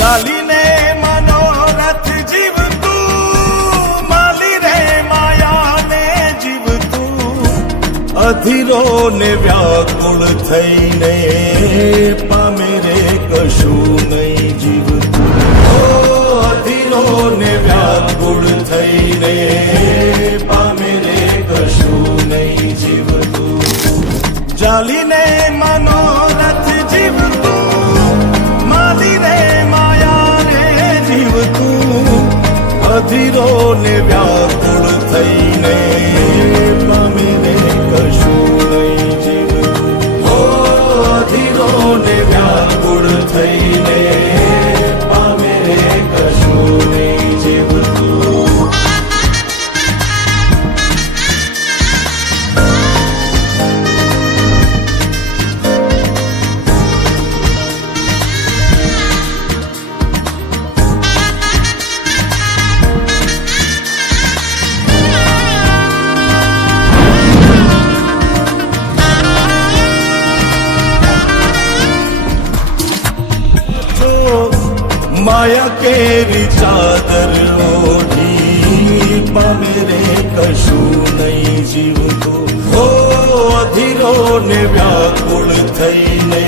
ચાલીને મનોરથ જીવતું, માલી રે માયાને જીવતું, અધીરો ને વ્યાકુળ થઈને પામે રે કશું નહીં જીવતું. અધીરો ને વ્યાકુળ થઈને પામે રે કશું નહીં જીવતું. ચાલીને મનોરથ જીવતું, માલી રે માયાને જીવતું, અધીરો ને વ્યાકુળ થઈને પામે રે કશું નહીં જીવતું. અધીરો ને વ્યાકુળ થઈને પામે રે કશું નહીં જીવતું. માયા કેરી ચાદર ઓઢી પામે રે કશું નહીં જીવતું. અધીરો ને વ્યાકુળ થઈને